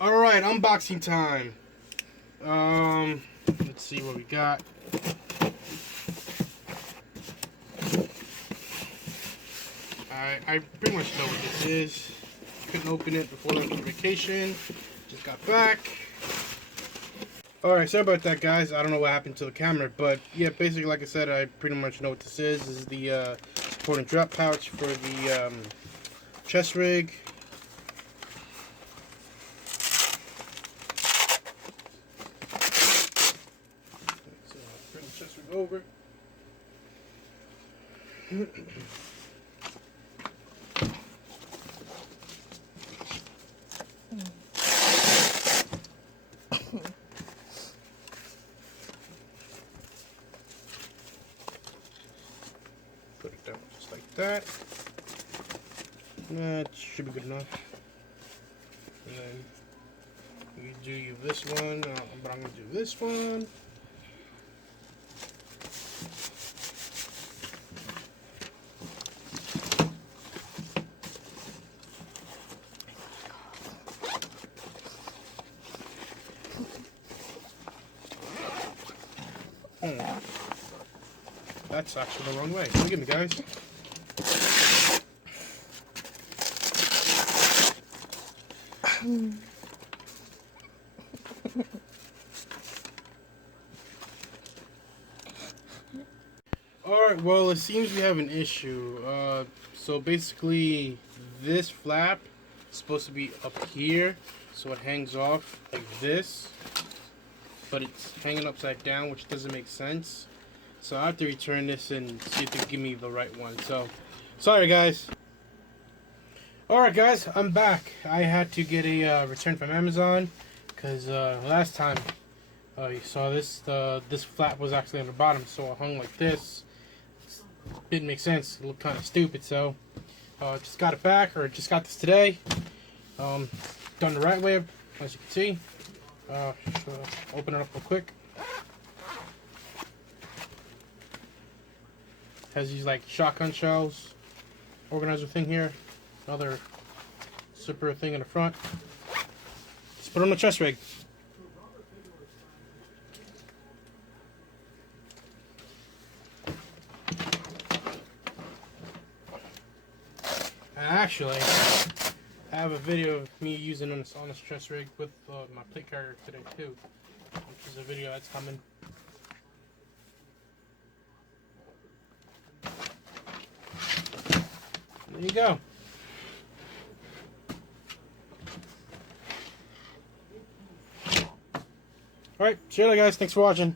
Alright, unboxing time. Let's see what we got. I pretty much know what this is. Couldn't open it before I went on vacation. Just got back. Alright, sorry about that, guys. I don't know what happened to the camera, but yeah, basically, like I said, I pretty much know what this is. This is the support and drop pouch for the chest rig. So bring the chest rig over. Put it down just like that. That should be good enough. And then you do this one, but I'm going to do this one. Oh, that's actually the wrong way. Look at me, guys. Alright, well, it seems we have an issue. So basically, this flap is supposed to be up here, so it hangs off like this, but it's hanging upside down, which doesn't make sense. So I have to return this and see if they give me the right one. So, sorry guys. Alright guys, I'm back. I had to get a return from Amazon, because last time you saw this, this flap was actually on the bottom, so it hung like this. Didn't make sense. It looked kind of stupid, so just got it back, or just got this today. Done the right way, as you can see. So open it up real quick. Has these like shotgun shells, organizer thing here, another zipper thing in the front. Just put it on the chest rig. Actually, I have a video of me using this on this chest rig with my plate carrier today too, which is a video that's coming. There you go. Alright, see you later guys, thanks for watching.